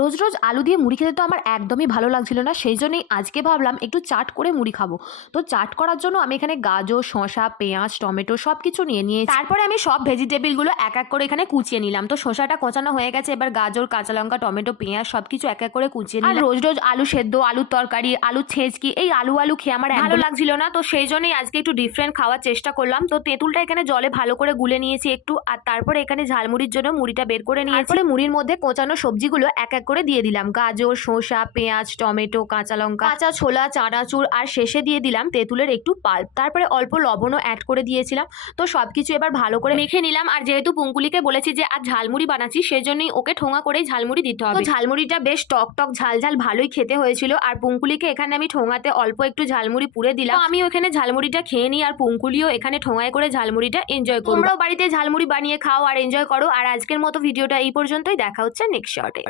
রোজ রোজ আলু দিয়ে মুড়ি খেতে তো আমার একদমই ভালো লাগছিল না, সেই জন্যই আজকে ভাবলাম একটু চাট করে মুড়ি খাবো। তো চাট করার জন্য আমি এখানে গাজর, শসা, পেঁয়াজ, টমেটো সব কিছু নিয়ে নিয়েছি। তারপরে আমি সব ভেজিটেবিলগুলো এক এক করে এখানে কুচিয়ে নিলাম। তো শসাটা কোচানো হয়ে গেছে, এবার গাজর, কাঁচা লঙ্কা, টমেটো, পেঁয়াজ সব কিছু এক এক করে কুচিয়ে নিলাম। রোজ রোজ আলু সেদ্ধ, আলুর তরকারি, আলুর ছেঁচকি, এই আলু খেয়ে আমার ভালো লাগছিল না। তো সেই জন্যই আজকে একটু ডিফারেন্ট খাওয়ার চেষ্টা করলাম। তো তেঁতুলটা এখানে জলে ভালো করে গুলে নিয়েছি একটু, আর তারপরে এখানে ঝালমুড়ির জন্য মুড়িটা বের করে নিয়েছি। তারপরে মুড়ির মধ্যে কোচানো সবজিগুলো এক এক করে দিয়ে দিলাম, গাজর, শসা, পেঁয়াজ, টমেটো, কাঁচা লঙ্কা, কাঁচা ছোলা, চানাচুর, আর শেষে দিয়ে দিলাম তেঁতুলের একটু পাল্প। তারপরে অল্প লবণও অ্যাড করে দিয়েছিলাম। তো সবকিছু এবার ভালো করে মেখে নিলাম। আর যেহেতু পুঙ্কুলিকে বলেছি যে আজ ঝালমুড়ি বানাচ্ছি, সেজন্যই ওকে ঠোঙা করেই ঝালমুড়ি দিতে হবে। তো ঝালমুড়িটা বেশ টক টক ঝাল ঝাল ভালোই খেতে হয়েছিল। আর পুঙ্কুলিকে এখানে আমি ঠোঙাতে অল্প একটু ঝালমুড়ি পুড়ে দিলাম। আমি ওখানে ঝালমুড়িটা খেয়ে নিই, আর পুঙ্কুলিও এখানে ঠোঙায় করে ঝালমুড়িটা এনজয় করো। তোমরাও বাড়িতে ঝালমুড়ি বানিয়ে খাও আর এনজয় করো। আর আজকের মতো ভিডিওটা এই পর্যন্তই, দেখা হচ্ছে নেক্সট শর্টে।